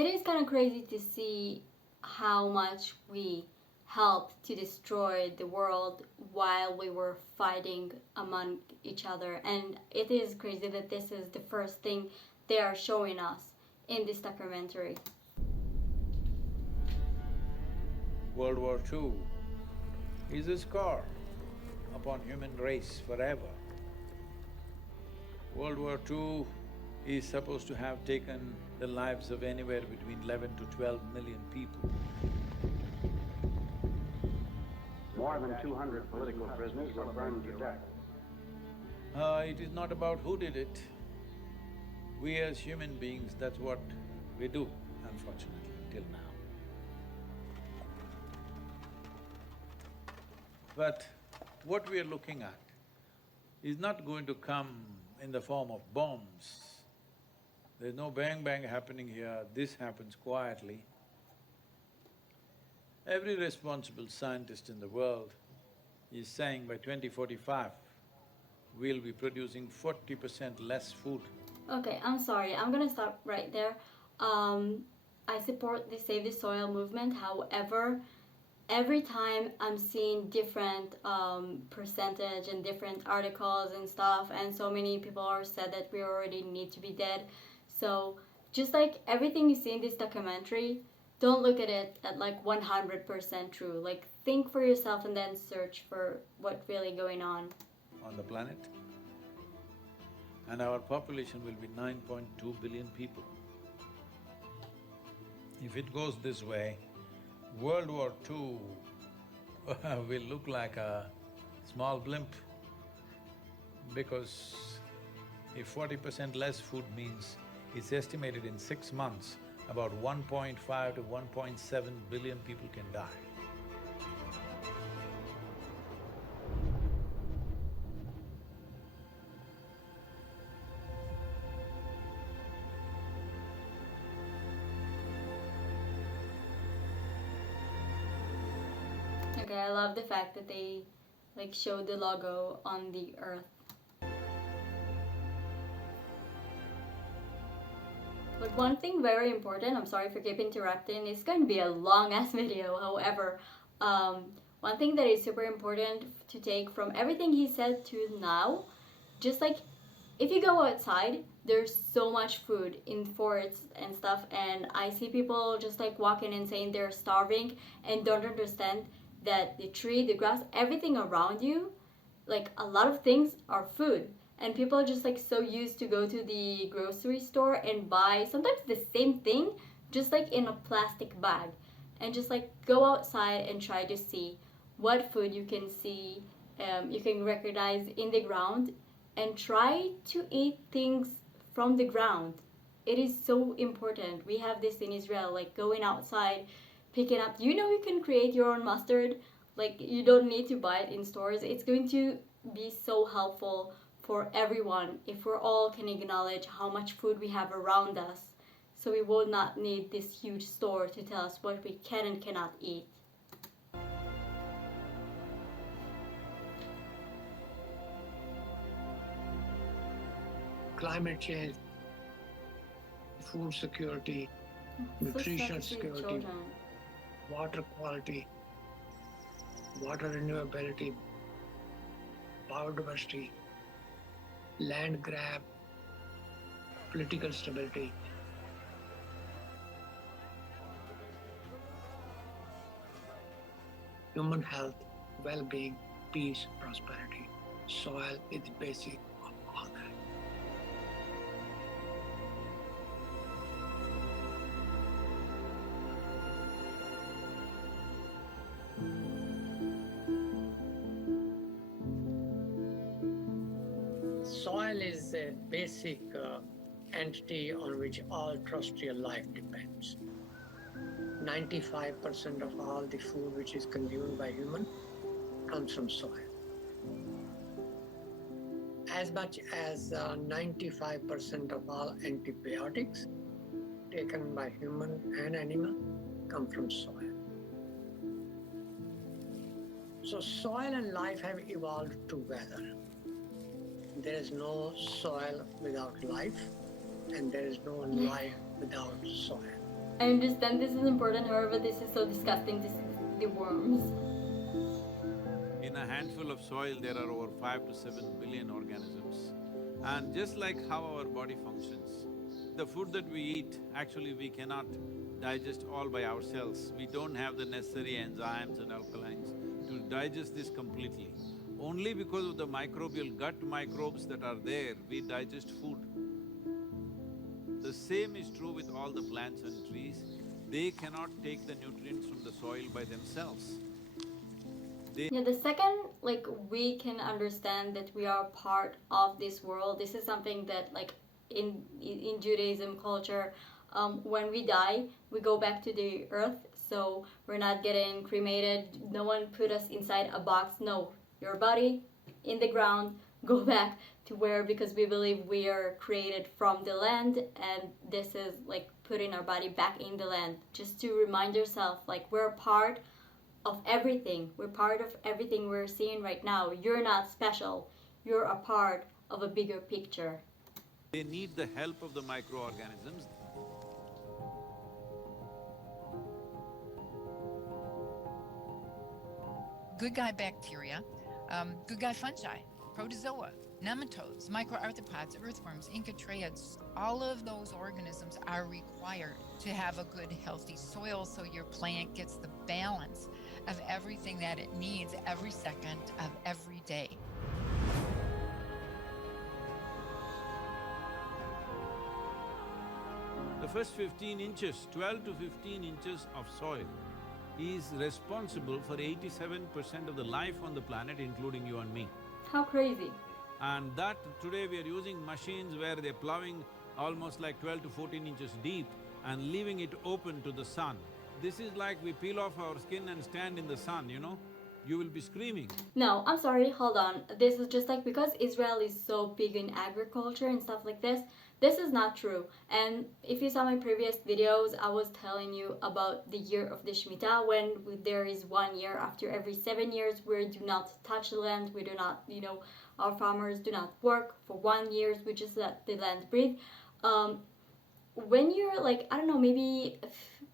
It is kind of crazy to see how much we helped to destroy the world while we were fighting among each other. And it is crazy that this is the first thing they are showing us in this documentary. World War II is a scar upon human race forever. World War II is supposed to have taken the lives of anywhere between 11 to 12 million people. More than 200 political prisoners were burned to death. It is not about who did it. We as human beings, that's what we do, unfortunately, till now. But what we are looking at is not going to come in the form of bombs. There's no bang-bang happening here, this happens quietly. Every responsible scientist in the world is saying by 2045, we'll be producing 40% less food. Okay, I'm sorry, I'm gonna stop right there. I support the Save the Soil movement, however, every time I'm seeing different percentage and different articles and stuff, and so many people are said that we already need to be dead. So just like everything you see in this documentary, don't look at it at like 100% true. Like think for yourself and then search for what's really going on the planet. And our population will be 9.2 billion people. If it goes this way, World War II will look like a small blimp, because if 40% less food means it's estimated in 6 months, about 1.5 to 1.7 billion people can die. Okay, I love the fact that they like showed the logo on the earth. But one thing very important, I'm sorry for keep interrupting, it's going to be a long ass video, however, one thing that is super important to take from everything he said to now, just like if you go outside, there's so much food in forests and stuff, and I see people just like walking and saying they're starving and don't understand that the tree, the grass, everything around you, like a lot of things are food. And people are just like so used to go to the grocery store and buy sometimes the same thing, just like in a plastic bag. And just like go outside and try to see what food you can see, you can recognize in the ground, and try to eat things from the ground. It is so important. We have this in Israel, like going outside, picking up. You can create your own mustard. Like you don't need to buy it in stores. It's going to be so helpful for everyone if we're all can acknowledge how much food we have around us, so we will not need this huge store to tell us what we can and cannot eat. Climate change, food security, Food nutrition security, security, children. water quality, water renewability, biodiversity, land grab, political stability. Human health, well-being, peace, prosperity. Soil is the basic of all that. Soil is a basic entity on which all terrestrial life depends. 95% of all the food which is consumed by human comes from soil. As much as 95% of all antibiotics taken by human and animal come from soil. So soil and life have evolved together. There is no soil without life, and there is no life without soil. I understand this is important, however, this is so disgusting. This is the worms. In a handful of soil, there are over 5 to 7 billion organisms. And just like how our body functions, the food that we eat, actually we cannot digest all by ourselves. We don't have the necessary enzymes and alkalines to digest this completely. Only because of the microbial gut microbes that are there, we digest food. The same is true with all the plants and trees. They cannot take the nutrients from the soil by themselves. Yeah, the second, like, we can understand that we are part of this world. This is something that, like, in Judaism culture, when we die, we go back to the earth. So we're not getting cremated. No one put us inside a box. No, your body in the ground. Go back to where, because we believe we are created from the land, and this is like putting our body back in the land. Just to remind yourself, like, we're part of everything. We're part of everything we're seeing right now. You're not special. You're a part of a bigger picture. They need the help of the microorganisms. Good guy bacteria, good guy fungi, protozoa, nematodes, microarthropods, earthworms, incatriots, all of those organisms are required to have a good, healthy soil so your plant gets the balance of everything that it needs every second of every day. The first 15 inches, 12 to 15 inches of soil is responsible for 87% of the life on the planet, including you and me. How crazy. And that today we are using machines where they're plowing almost like 12 to 14 inches deep and leaving it open to the sun. This is like we peel off our skin and stand in the sun, you know? You will be screaming. No, I'm sorry, hold on. This is just like, because Israel is so big in agriculture and stuff like this is not true. And if you saw my previous videos, I was telling you about the year of the Shemitah, when there is 1 year after every 7 years we do not touch the land, we do not, our farmers do not work for 1 year, we just let the land breathe. When you're like, I don't know, maybe,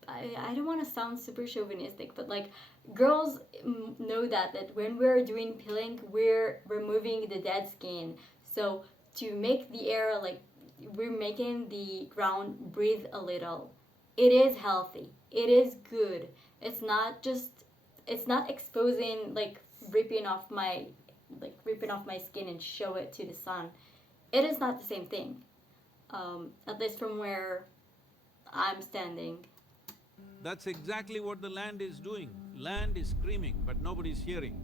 I don't want to sound super chauvinistic, but like, girls know that when we're doing peeling, we're removing the dead skin. So to make the air, like, we're making the ground breathe a little. It is healthy. It is good. It's not exposing, like, ripping off my skin and show it to the sun. It is not the same thing. At least from where I'm standing. That's exactly what the land is doing. Land is screaming, but nobody's hearing.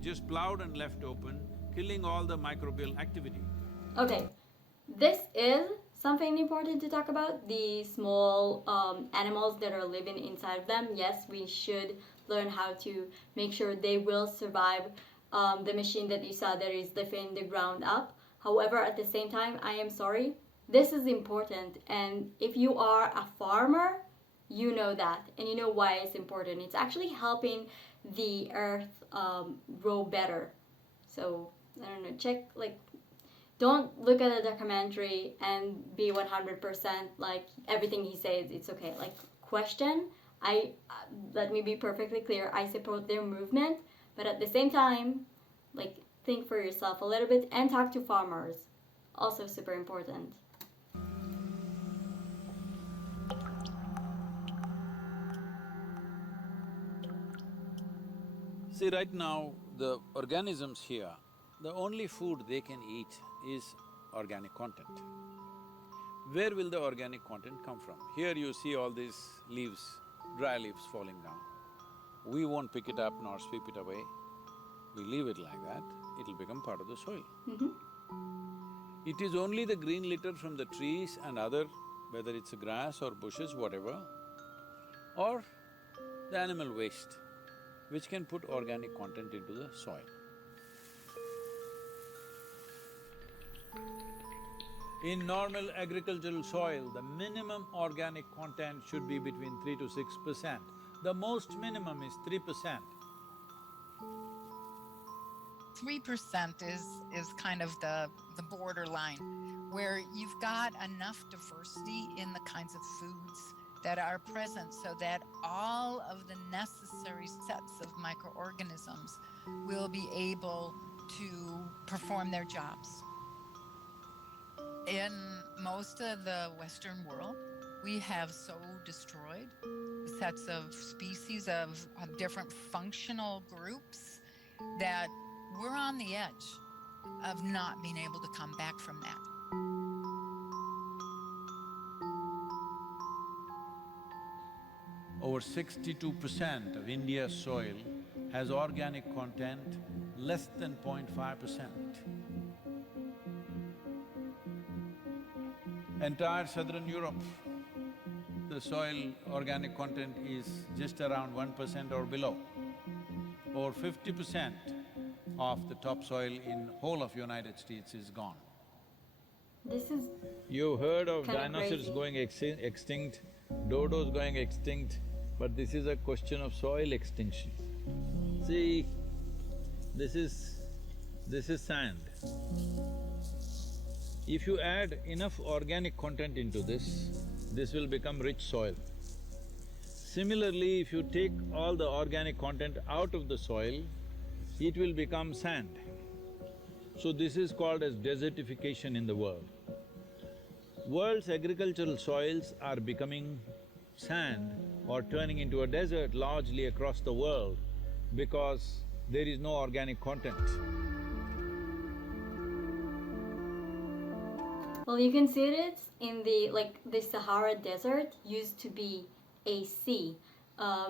Just plowed and left open, killing all the microbial activity. Okay, this is something important to talk about, the small animals that are living inside of them. Yes, we should learn how to make sure they will survive the machine that you saw that is lifting the ground up. However, at the same time, I am sorry, this is important, and if you are a farmer, you know that, and you know why it's important. It's actually helping the earth grow better. So, I don't know, check, like, don't look at a documentary and be 100% like everything he says, it's okay. Like, question. Let me be perfectly clear, I support their movement, but at the same time, like, think for yourself a little bit and talk to farmers. Also super important. See, right now, the organisms here, the only food they can eat is organic content. Where will the organic content come from? Here you see all these leaves, dry leaves falling down. We won't pick it up nor sweep it away. We leave it like that, it'll become part of the soil. It is only the green litter from the trees and other, whether it's grass or bushes, whatever, or the animal waste, which can put organic content into the soil. In normal agricultural soil, the minimum organic content should be between 3 to 6%. The most minimum is 3%. 3% is kind of the borderline, where you've got enough diversity in the kinds of foods that are present so that all of the necessary sets of microorganisms will be able to perform their jobs. In most of the Western world, we have so destroyed sets of species of different functional groups that we're on the edge of not being able to come back from that. Over 62% of India's soil has organic content less than 0.5%. Entire southern Europe, the soil organic content is just around 1% or below. Over 50% of the topsoil in whole of United States is gone. This is You've heard of kinda dinosaurs crazy. going extinct, dodos going extinct, but this is a question of soil extinction. See, this is sand. If you add enough organic content into this will become rich soil. Similarly, if you take all the organic content out of the soil, it will become sand. So this is called as desertification in the world. World's agricultural soils are becoming sand or turning into a desert largely across the world because there is no organic content. Well, you can see it in the Sahara Desert used to be a sea.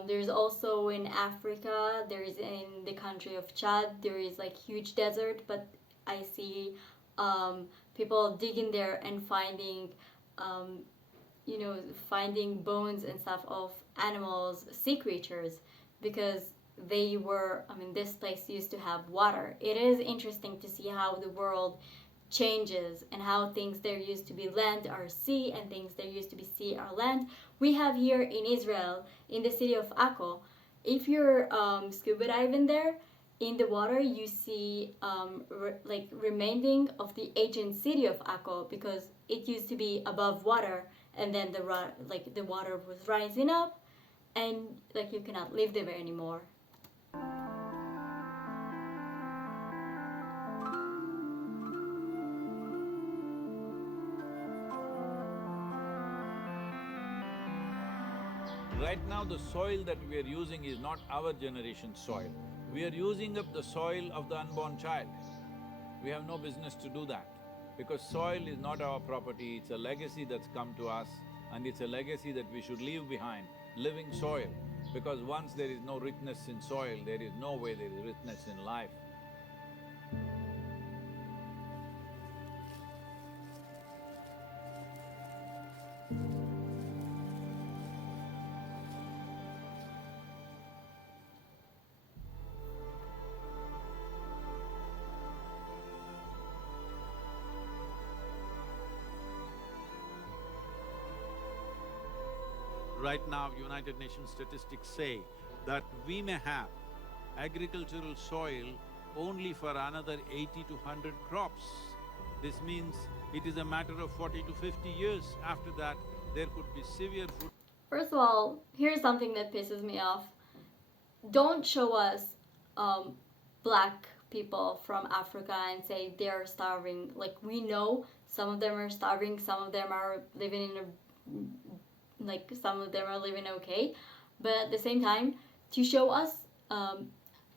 There's also in Africa, there's in the country of Chad, there is like huge desert, but I see people digging there and finding, finding bones and stuff of animals, sea creatures, because this place used to have water. It is interesting to see how the world changes and how things there used to be land are sea and things there used to be sea are land. We have here in Israel, in the city of Akko, if you're scuba diving there, in the water you see remaining of the ancient city of Akko, because it used to be above water and then the water was rising up and you cannot live there anymore. Right now, the soil that we are using is not our generation's soil. We are using up the soil of the unborn child. We have no business to do that, because soil is not our property, it's a legacy that's come to us, and it's a legacy that we should leave behind, living soil. Because once there is no richness in soil, there is no way there is richness in life. Right now, United Nations statistics say that we may have agricultural soil only for another 80 to 100 crops. This means it is a matter of 40 to 50 years. After that, there could be severe food. First of all, here's something that pisses me off. Don't show us black people from Africa and say they're starving. Like, we know some of them are starving, some of them are living some of them are living okay, but at the same time, to show us,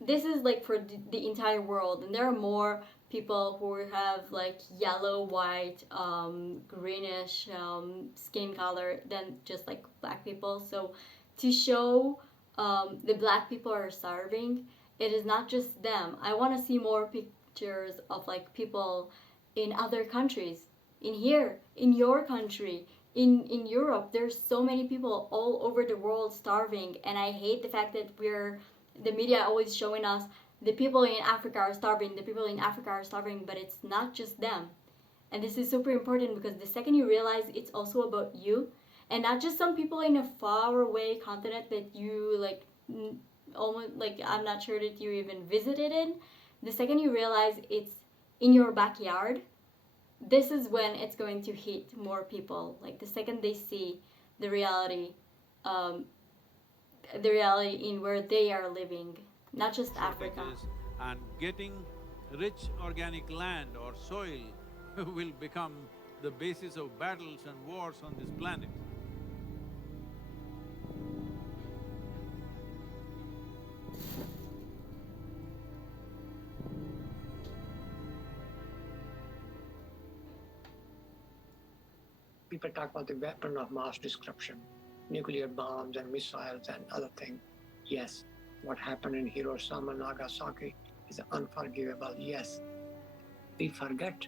this is for the entire world, and there are more people who have yellow, white, greenish skin color than just black people. So to show the black people are starving, it is not just them. I want to see more pictures of people in other countries, in here, in your country, in Europe. There's so many people all over the world starving, and I hate the fact that the media always showing us the people in Africa are starving, the people in Africa are starving, but it's not just them. And this is super important, because the second you realize it's also about you, and not just some people in a far away continent that you almost I'm not sure that you even visited in, the second you realize it's in your backyard, this is when it's going to hit more people. The second they see the reality um, the reality in where they are living, not just Africa. shortages, and getting rich organic land or soil will become the basis of battles and wars on this planet. People talk about the weapon of mass destruction, nuclear bombs and missiles and other things. Yes, what happened in Hiroshima and Nagasaki is unforgivable. Yes, we forget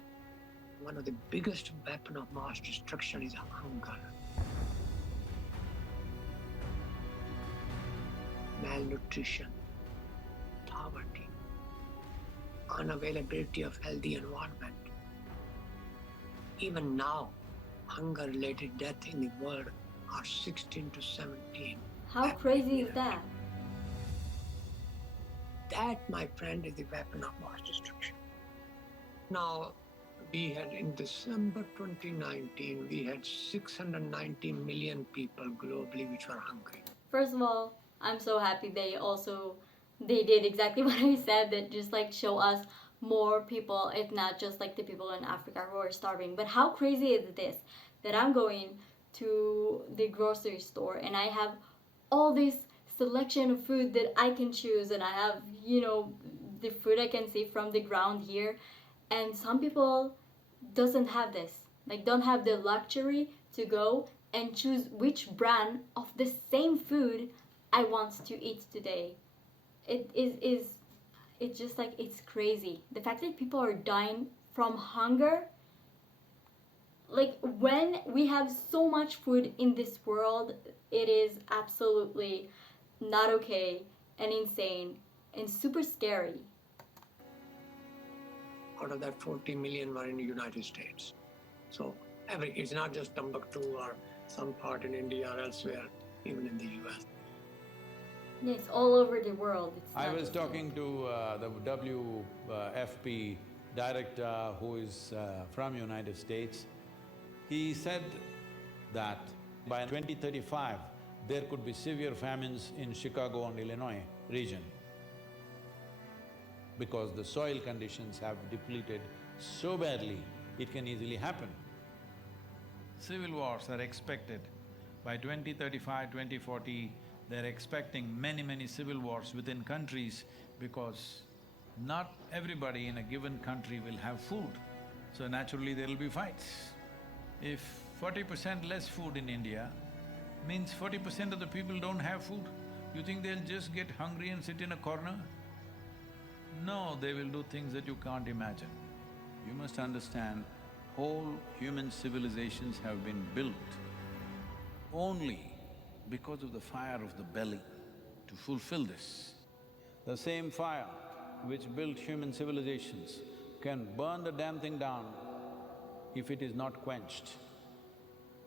one of the biggest weapon of mass destruction is hunger. Malnutrition, poverty, unavailability of healthy environment. Even now, hunger-related death in the world are 16 to 17. How crazy is that? That, my friend, is the weapon of mass destruction. Now, we had in December 2019, we had 690 million people globally which were hungry. First of all, I'm so happy they did exactly what I said, that just like show us more people, if not just like the people in Africa who are starving. But how crazy is this that I'm going to the grocery store and I have all this selection of food that I can choose, and I have, the food I can see from the ground here, and some people doesn't have this, like don't have the luxury to go and choose which brand of the same food I want to eat today. It's just like, it's crazy. The fact that people are dying from hunger, like when we have so much food in this world, it is absolutely not okay and insane and super scary. Out of that, 40 million were in the United States. So it's not just Timbuktu or some part in India or elsewhere, even in the US. Yeah, it's all over the world. It's I not was just talking to the WFP director who is from United States. He said that by 2035, there could be severe famines in Chicago and Illinois region because the soil conditions have depleted so badly, it can easily happen. Civil wars are expected. By 2035, 2040, they're expecting many civil wars within countries because not everybody in a given country will have food, so naturally there'll be fights. If 40% less food in India means 40% of the people don't have food, you think they'll just get hungry and sit in a corner? No, they will do things that you can't imagine. You must understand, whole human civilizations have been built only because of the fire of the belly to fulfill this. The same fire which built human civilizations can burn the damn thing down if it is not quenched.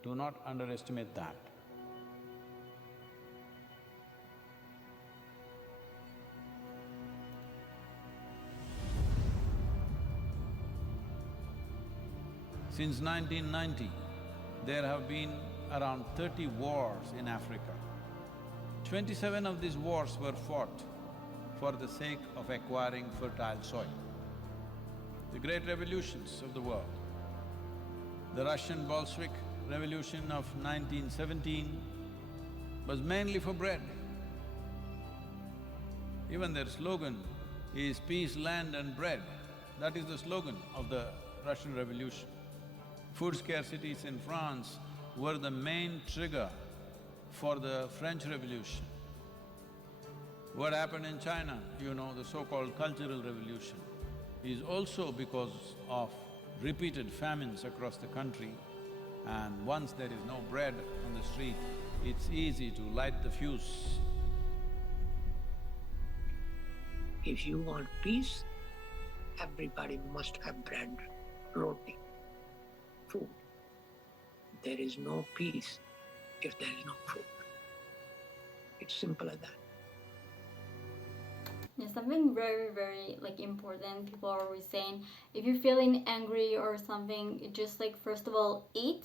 Do not underestimate that. Since 1990, there have been around 30 wars in Africa. 27 of these wars were fought for the sake of acquiring fertile soil. The great revolutions of the world, the Russian Bolshevik Revolution of 1917 was mainly for bread. Even their slogan is peace, land and bread. That is the slogan of the Russian Revolution. Food scarcities in France were the main trigger for the French Revolution. What happened in China, the so-called Cultural Revolution, is also because of repeated famines across the country, and once there is no bread on the street, it's easy to light the fuse. If you want peace, everybody must have bread, roti, food. There is no peace if there is no food. It's simple as that. Yeah, something very like important people are always saying, if you're feeling angry or something, just like first of all eat,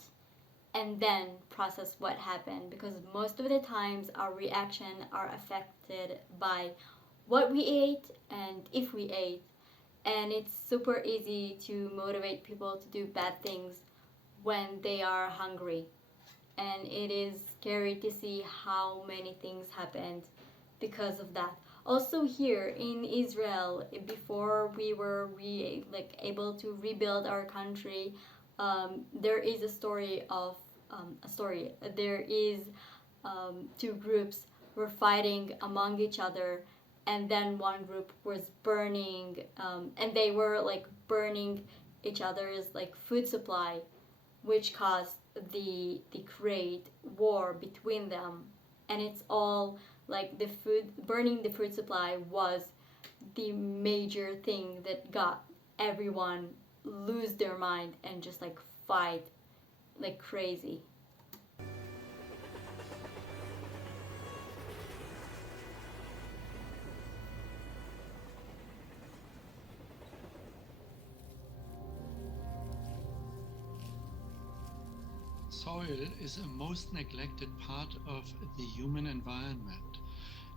and then process what happened, because most of the times our reaction are affected by what we ate and if we ate. And it's super easy to motivate people to do bad things when they are hungry. And it is scary to see how many things happened because of that. Also here in Israel, before we were able to rebuild our country, there is a story of a story. There is two groups were fighting among each other, and then one group was burning, and they were like burning each other's like food supply, which caused the great war between them. And it's all like the food burning the food supply was the major thing that got everyone lose their mind and just like fight like crazy. Soil is a most neglected part of the human environment.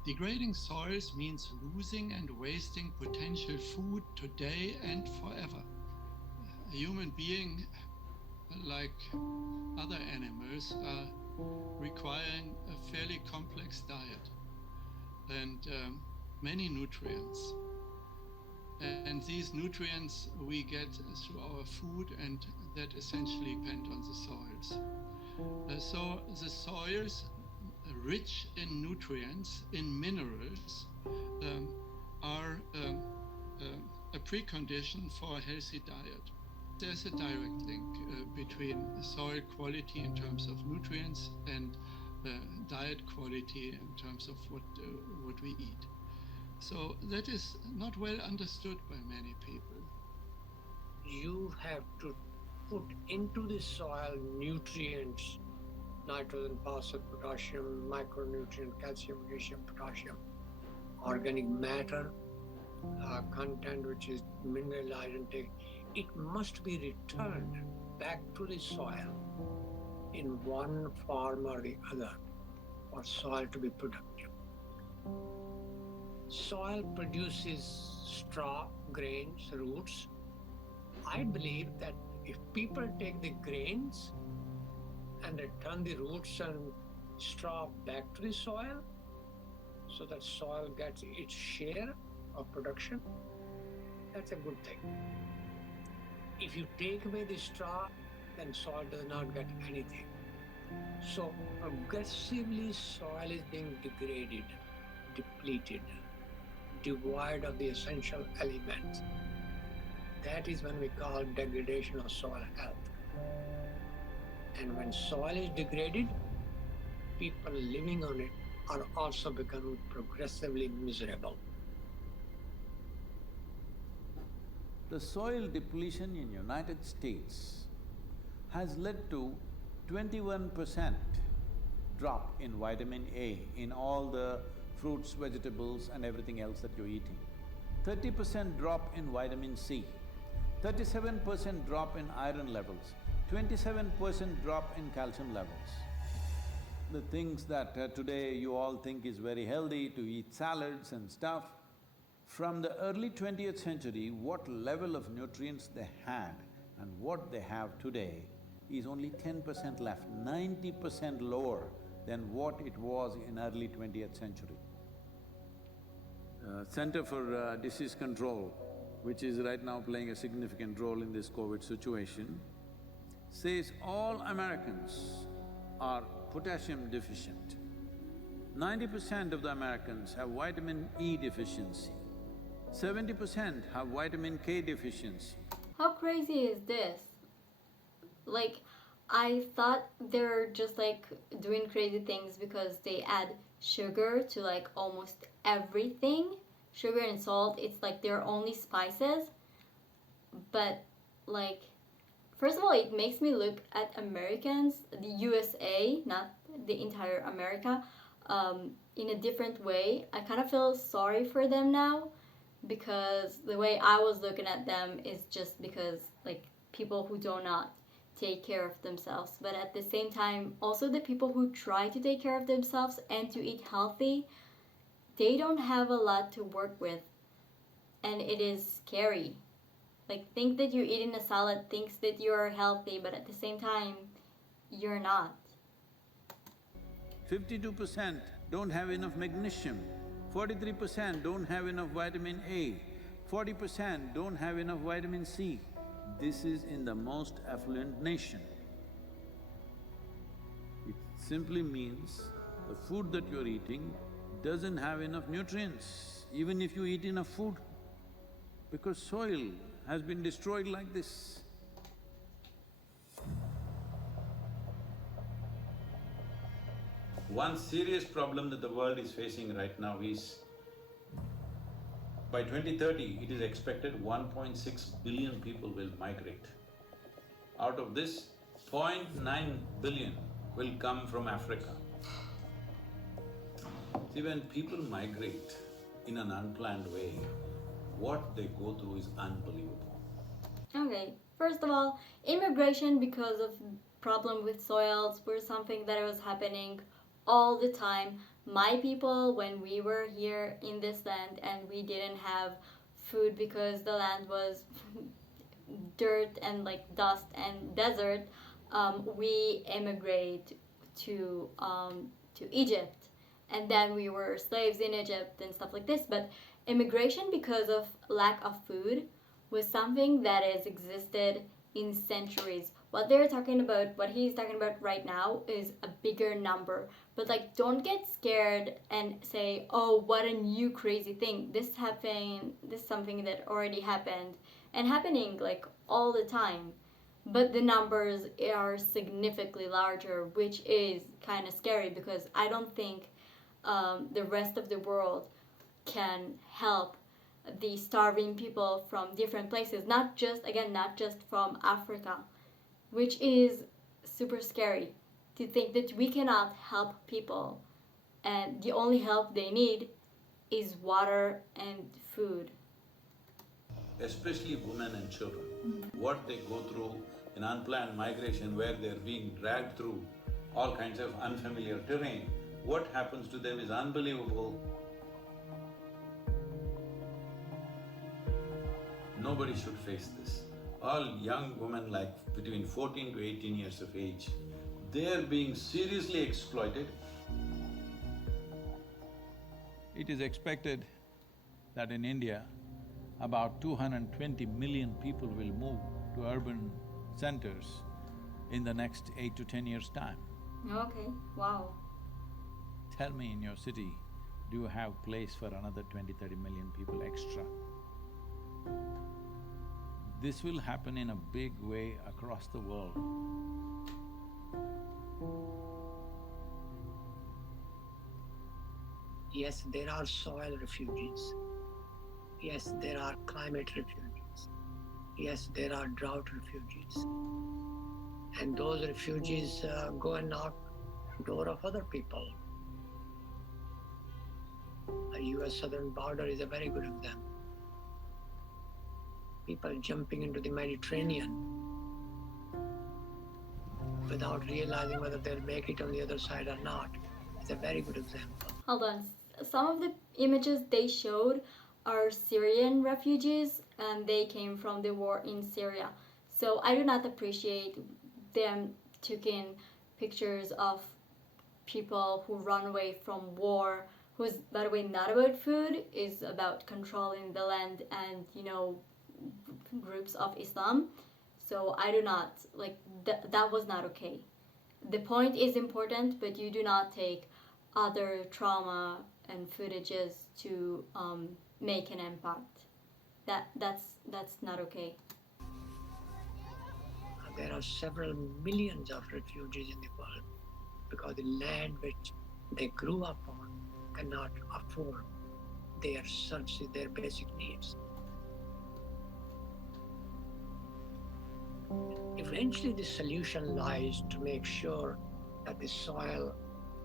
Degrading soils means losing and wasting potential food today and forever. A human being, like other animals, are requiring a fairly complex diet and many nutrients. And these nutrients we get through our food, and that essentially depend on the soils. So the soils, rich in nutrients, in minerals, are a precondition for a healthy diet. There's a direct link between soil quality in terms of nutrients and diet quality in terms of what we eat. So that is not well understood by many people. You have to put into the soil nutrients, nitrogen, phosphorus, potassium, micronutrient, calcium, magnesium, potassium, organic matter, content which is mineralized intake. It must be returned back to the soil in one form or the other for soil to be productive. Soil produces straw, grains, roots. I believe that if people take the grains and return the roots and straw back to the soil, so that soil gets its share of production, that's a good thing. If you take away the straw, then soil does not get anything. So progressively soil is being degraded, depleted, devoid of the essential elements. That is when we call degradation of soil health. And when soil is degraded, people living on it are also becoming progressively miserable. The soil depletion in United States has led to 21% drop in vitamin A in all the fruits, vegetables and everything else that you're eating. 30% drop in vitamin C, 37% drop in iron levels, 27% drop in calcium levels. The things that today you all think is very healthy to eat salads and stuff, from the early 20th century, what level of nutrients they had and what they have today is only 10% left, 90% lower than what it was in early 20th century. Center for Disease Control, which is right now playing a significant role in this COVID situation, says all Americans are potassium deficient. 90% of the Americans have vitamin E deficiency. 70% have vitamin K deficiency. How crazy is this? Like, I thought they're just like doing crazy things because they add sugar to like almost everything. Sugar and salt, it's like their only spices. But like, first of all, it makes me look at Americans, the USA, not the entire America, in a different way. I kind of feel sorry for them now, because the way I was looking at them is just because like people who do not take care of themselves. But at the same time, also the people who try to take care of themselves and to eat healthy, they don't have a lot to work with. And it is scary. Like, think that you're eating a salad, thinks that you're healthy, but at the same time, you're not. 52% don't have enough magnesium, 43% don't have enough vitamin A, 40% don't have enough vitamin C. This is in the most affluent nation. It simply means the food that you're eating doesn't have enough nutrients, even if you eat enough food, because soil has been destroyed like this. One serious problem that the world is facing right now is, by 2030, it is expected 1.6 billion people will migrate. Out of this, 0.9 billion will come from Africa. See, when people migrate in an unplanned way, what they go through is unbelievable. Okay, first of all, immigration because of problem with soils were something that was happening all the time. My people, when we were here in this land and we didn't have food because the land was dirt and like dust and desert, we emigrate to Egypt, and then we were slaves in Egypt and stuff like this. But immigration because of lack of food was something that has existed in centuries. What he's talking about right now is a bigger number. But like, don't get scared and say, "Oh, what a new crazy thing! This happened. This is something that already happened and happening like all the time." But the numbers are significantly larger, which is kind of scary because I don't think the rest of the world can help the starving people from different places, not just from Africa, which is super scary to think that we cannot help people and the only help they need is water and food. Especially women and children. What they go through in unplanned migration where they're being dragged through all kinds of unfamiliar terrain, what happens to them is unbelievable. Nobody should face this. All young women like between 14 to 18 years of age, they're being seriously exploited. It is expected that in India, about 220 million people will move to urban centers in the next 8 to 10 years' time. Okay, wow. Tell me, in your city, do you have place for another 20-30 million people extra? This will happen in a big way across the world. Yes, there are soil refugees. Yes, there are climate refugees. Yes, there are drought refugees. And those refugees go and knock door of other people. The US southern border is a very good example. People jumping into the Mediterranean without realizing whether they'll make it on the other side or not. It's a very good example. Hold on. Some of the images they showed are Syrian refugees and they came from the war in Syria. So I do not appreciate them taking pictures of people who run away from war, who's, by the way, not about food, is about controlling the land and, groups of Islam. So I do not, like, that was not okay. The point is important, but you do not take other trauma and footages to make an impact. That's not okay. There are several millions of refugees in the world because the land which they grew up on cannot afford their services, their basic needs. Eventually, the solution lies to make sure that the soil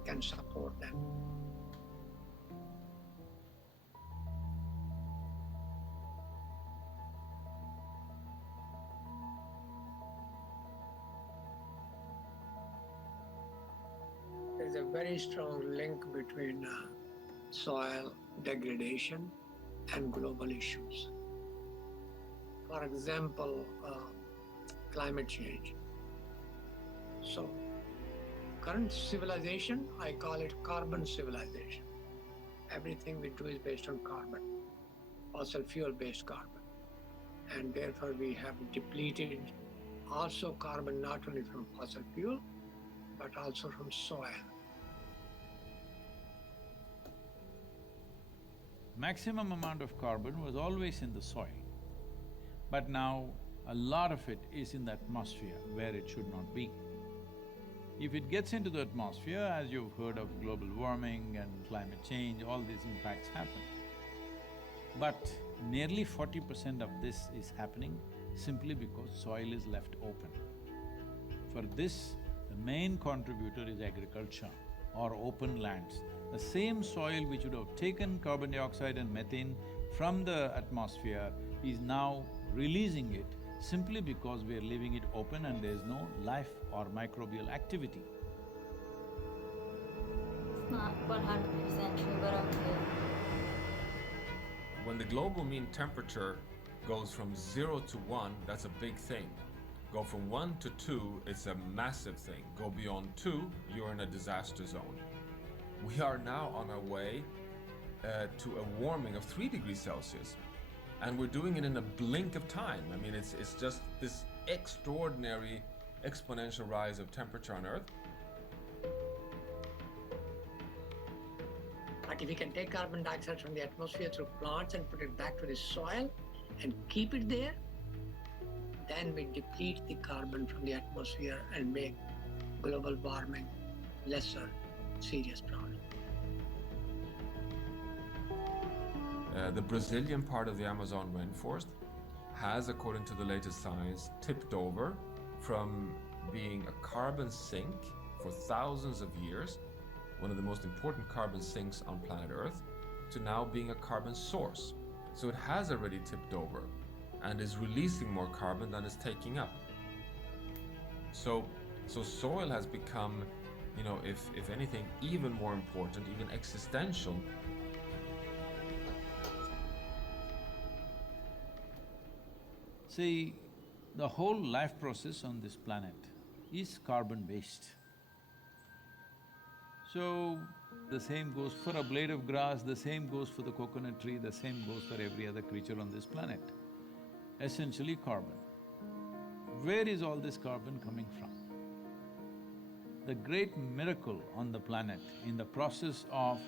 can support them. there's a very strong link between soil degradation and global issues. For example, climate change. So, current civilization, I call it carbon civilization. Everything we do is based on carbon, fossil fuel based carbon. And therefore, we have depleted also carbon not only from fossil fuel, but also from soil. Maximum amount of carbon was always in the soil, but now a lot of it is in the atmosphere where it should not be. If it gets into the atmosphere, as you've heard of global warming and climate change, all these impacts happen. But nearly 40% of this is happening simply because soil is left open. For this, the main contributor is agriculture or open lands. The same soil which would have taken carbon dioxide and methane from the atmosphere is now releasing it simply because we are leaving it open and there is no life or microbial activity. It's not 100% true, but okay. When the global mean temperature goes from 0 to 1, that's a big thing. Go from 1 to 2, it's a massive thing. Go beyond 2, you're in a disaster zone. We are now on our way to a warming of 3 degrees Celsius. And we're doing it in a blink of time. I mean, it's just this extraordinary exponential rise of temperature on Earth. But if we can take carbon dioxide from the atmosphere through plants and put it back to the soil and keep it there, then we deplete the carbon from the atmosphere and make global warming lesser serious problem. The Brazilian part of the Amazon rainforest has, according to the latest science, tipped over from being a carbon sink for thousands of years, one of the most important carbon sinks on planet Earth, to now being a carbon source. So it has already tipped over and is releasing more carbon than it's taking up. So soil has become, if anything, even more important, even existential. See, the whole life process on this planet is carbon-based. So, the same goes for a blade of grass, the same goes for the coconut tree, the same goes for every other creature on this planet. Essentially carbon. Where is all this carbon coming from? The great miracle on the planet in the process of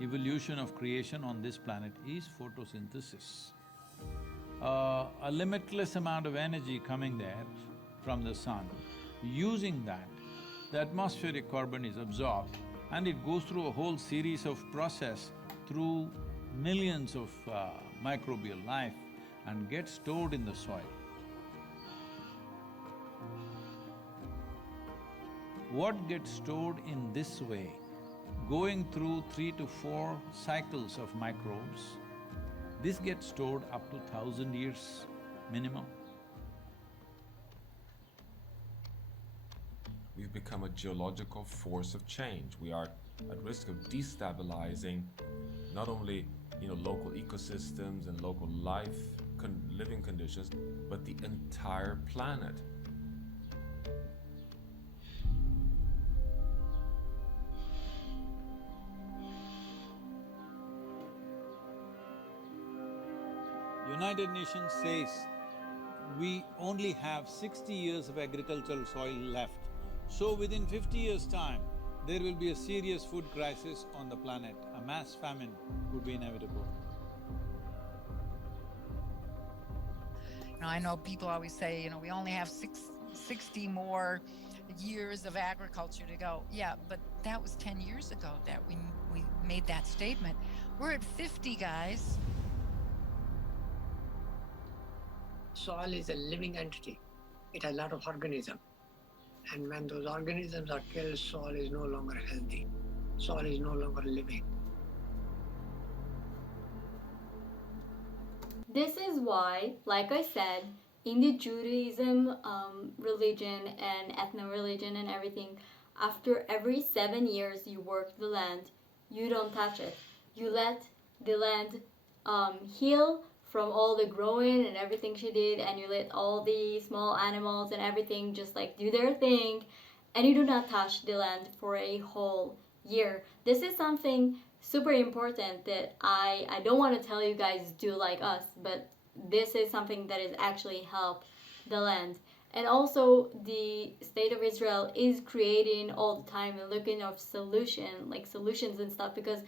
evolution of creation on this planet is photosynthesis. A limitless amount of energy coming there from the sun. Using that, the atmospheric carbon is absorbed and it goes through a whole series of process through millions of microbial life and gets stored in the soil. What gets stored in this way, going through 3 to 4 cycles of microbes, this gets stored up to 1,000 years minimum. We've become a geological force of change. We are at risk of destabilizing not only, local ecosystems and local living conditions, but the entire planet. United Nations says we only have 60 years of agricultural soil left. So within 50 years' time, there will be a serious food crisis on the planet. A mass famine would be inevitable. I know people always say, we only have 60 more years of agriculture to go. Yeah, but that was 10 years ago that we made that statement. We're at 50, guys. Soil is a living entity. It has a lot of organisms. And when those organisms are killed, soil is no longer healthy. Soil is no longer living. This is why, like I said, in the Judaism religion and ethno-religion and everything, after every 7 years you work the land, you don't touch it. You let the land heal from all the growing and everything she did, and you let all the small animals and everything just like do their thing, and you do not touch the land for a whole year. This is something super important that I don't want to tell you guys do like us, but this is something that is actually help the land. And also the state of Israel is creating all the time and looking of solutions and stuff, because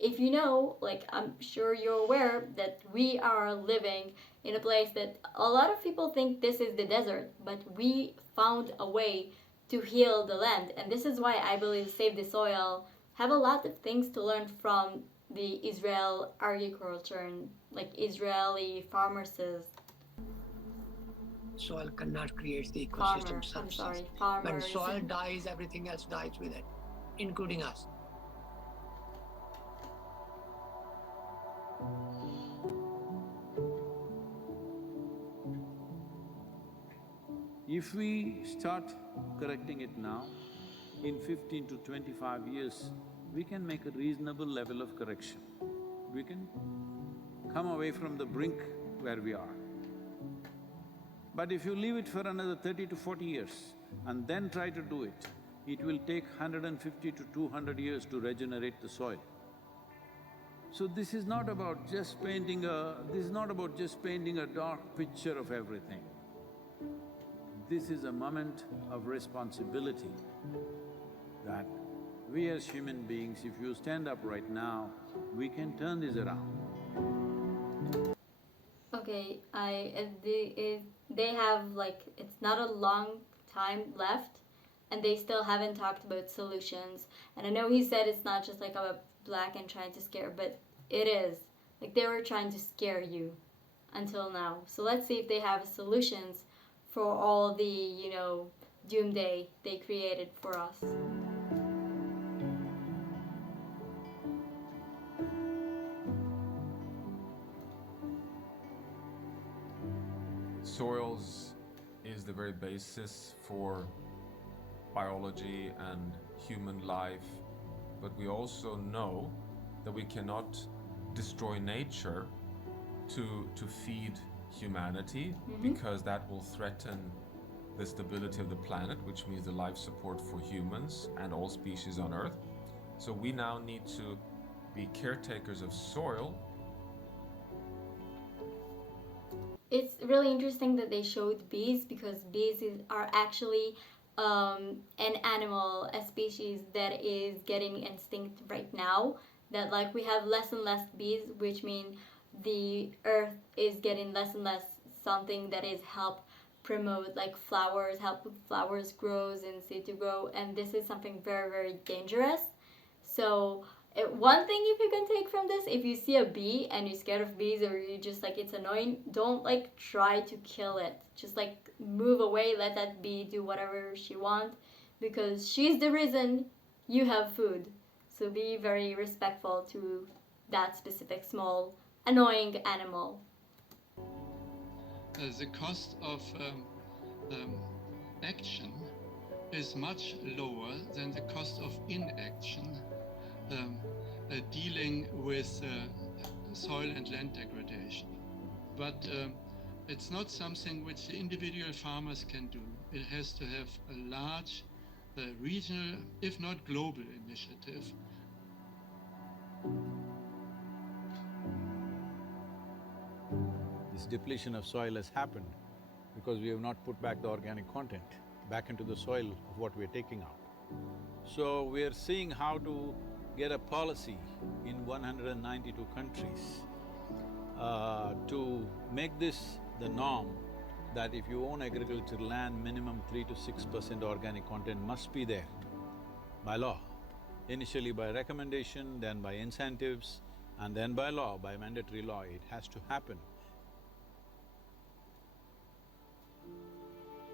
if you know, like I'm sure you're aware that we are living in a place that a lot of people think this is the desert, but we found a way to heal the land. And this is why I believe Save the Soil have a lot of things to learn from the Israel agriculture and like Israeli farmers. Soil cannot create the Farmer, ecosystem I'm substance. sorry, When farmers. soil dies, everything else dies with it, including us. If we start correcting it now, in 15 to 25 years, we can make a reasonable level of correction. We can come away from the brink where we are. But if you leave it for another 30 to 40 years and then try to do it, it will take 150 to 200 years to regenerate the soil. So this is not about just painting a dark picture of everything. This is a moment of responsibility that we as human beings, if you stand up right now, we can turn this around. Okay, they have like, it's not a long time left, and they still haven't talked about solutions. And I know he said it's not just like about black and trying to scare, but it is. Like they were trying to scare you until now. So let's see if they have solutions for all the, doomsday they created for us. Soils is the very basis for biology and human life, but we also know that we cannot destroy nature to feed humanity, because that will threaten the stability of the planet, which means the life support for humans and all species on Earth. So we now need to be caretakers of soil. It's really interesting that they showed bees, because are actually an animal, a species that is getting extinct right now. That like we have less and less bees, which means the earth is getting less and less something that is help promote like flowers, help flowers grows and seed to grow, and this is something very, very dangerous. So one thing if you can take from this, if you see a bee and you're scared of bees, or you just like it's annoying, don't like try to kill it. Just like move away, let that bee do whatever she wants, because she's the reason you have food. So be very respectful to that specific small annoying animal. The cost of action is much lower than the cost of inaction, dealing with soil and land degradation. But it's not something which the individual farmers can do. It has to have a large regional, if not global, initiative. This depletion of soil has happened because we have not put back the organic content back into the soil of what we are taking out. So we are seeing how to get a policy in 192 countries to make this the norm, that if you own agricultural land, minimum 3 to 6% organic content must be there by law. Initially by recommendation, then by incentives, and then by law, by mandatory law, it has to happen.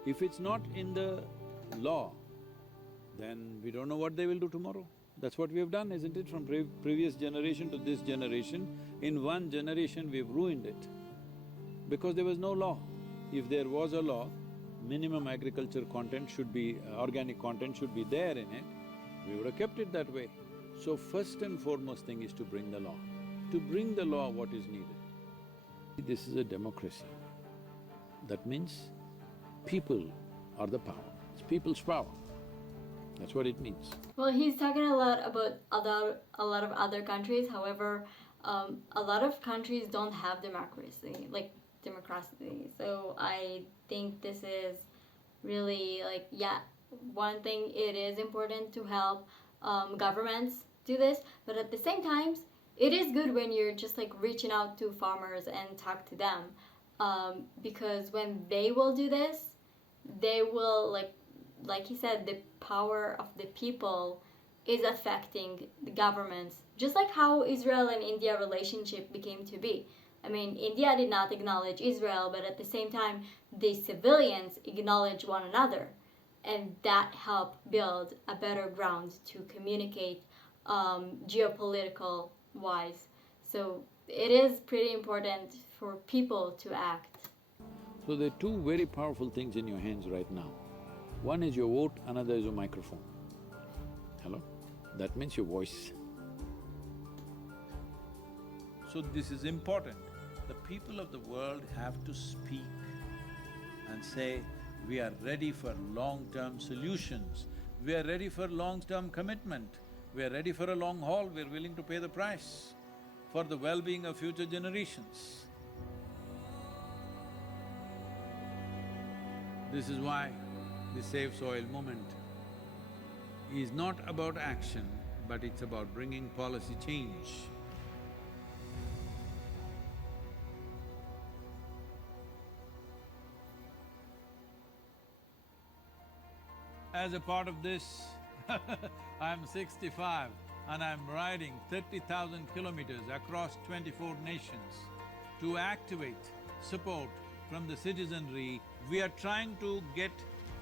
If it's not in the law, then we don't know what they will do tomorrow. That's what we have done, isn't it? From previous generation to this generation, in one generation we've ruined it because there was no law. If there was a law, minimum agriculture content should be… organic content should be there in it, we would have kept it that way. So first and foremost thing is to bring the law. To bring the law, what is needed? This is a democracy. That means people are the power. It's people's power. That's what it means. Well, he's talking a lot about a lot of other countries. However, a lot of countries don't have democracy. So I think this is really one thing, it is important to help governments do this, but at the same time, it is good when you're just reaching out to farmers and talk to them, because when they will do this, they will like he said, the power of the people is affecting the governments, just like how Israel and India relationship became to be. I mean, India did not acknowledge Israel, but at the same time, the civilians acknowledge one another, and that helped build a better ground to communicate geopolitical wise. So it is pretty important for people to act. So there are two very powerful things in your hands right now. One is your vote, another is your microphone. Hello? That means your voice. So this is important. The people of the world have to speak and say, we are ready for long-term solutions, we are ready for long-term commitment, we are ready for a long haul, we are willing to pay the price for the well-being of future generations. This is why the Save Soil movement is not about action, but it's about bringing policy change. As a part of this, I'm 65 and I'm riding 30,000 kilometers across 24 nations to activate support from the citizenry. We are trying to get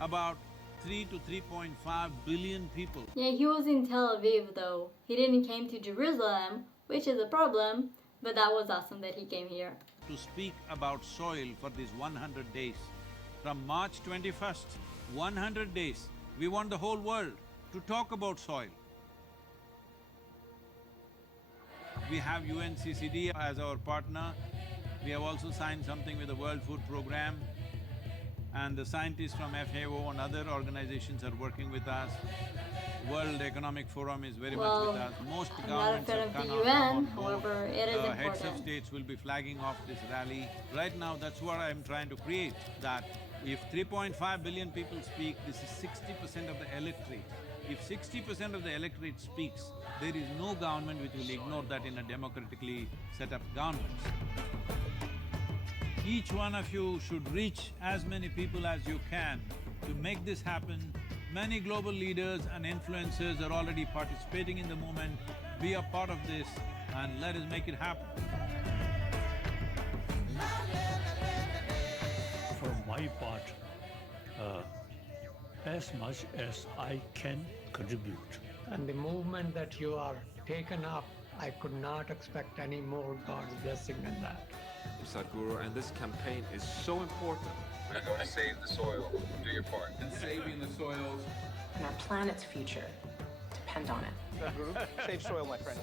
about 3 to 3.5 billion people. Yeah, he was in Tel Aviv though. He didn't came to Jerusalem, which is a problem, but that was awesome that he came here. To speak about soil for these 100 days. From March 21st, 100 days, we want the whole world to talk about soil. We have UNCCD as our partner. We have also signed something with the World Food Programme, and the scientists from FAO and other organizations are working with us. World Economic Forum is very much with us. Most I'm not a governments fan have of come the on UN, board. however, it is important. Heads of states will be flagging off this rally. Right now, that's what I'm trying to create, that if 3.5 billion people speak, this is 60% of the electorate. If 60% of the electorate speaks, there is no government which will ignore that in a democratically set up government. Each one of you should reach as many people as you can to make this happen. Many global leaders and influencers are already participating in the movement. Be a part of this and let us make it happen. For my part, as much as I can contribute. And the movement that you are taken up, I could not expect any more God's blessing than that. Sadhguru, and this campaign is so important. We're going to save the soil. Do your part. And saving the soils. And our planet's future depend on it. Sadhguru, save soil, my friend.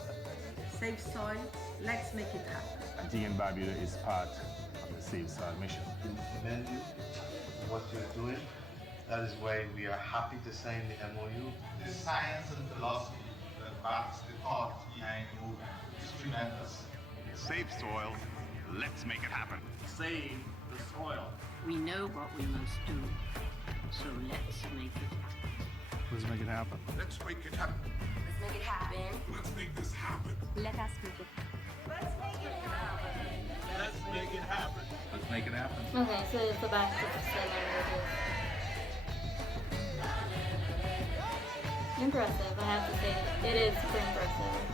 Save soil, let's make it happen. GM Barbuda is part of the Save Soil mission. We commend you for what you're doing. That is why we are happy to sign the MOU. The science and philosophy that backs the thought behind the movement is tremendous. Save soil, let's make it happen. Save the soil. We know what we must do, so let's make it happen. Let's make it happen. Let's make it happen. Let's make it happen. Let's make this happen. Let us make it happen. Let's make it happen. Let's make it happen. Let's make it happen. Okay, so it's the back to the languages. Impressive, I have to say. It is super impressive.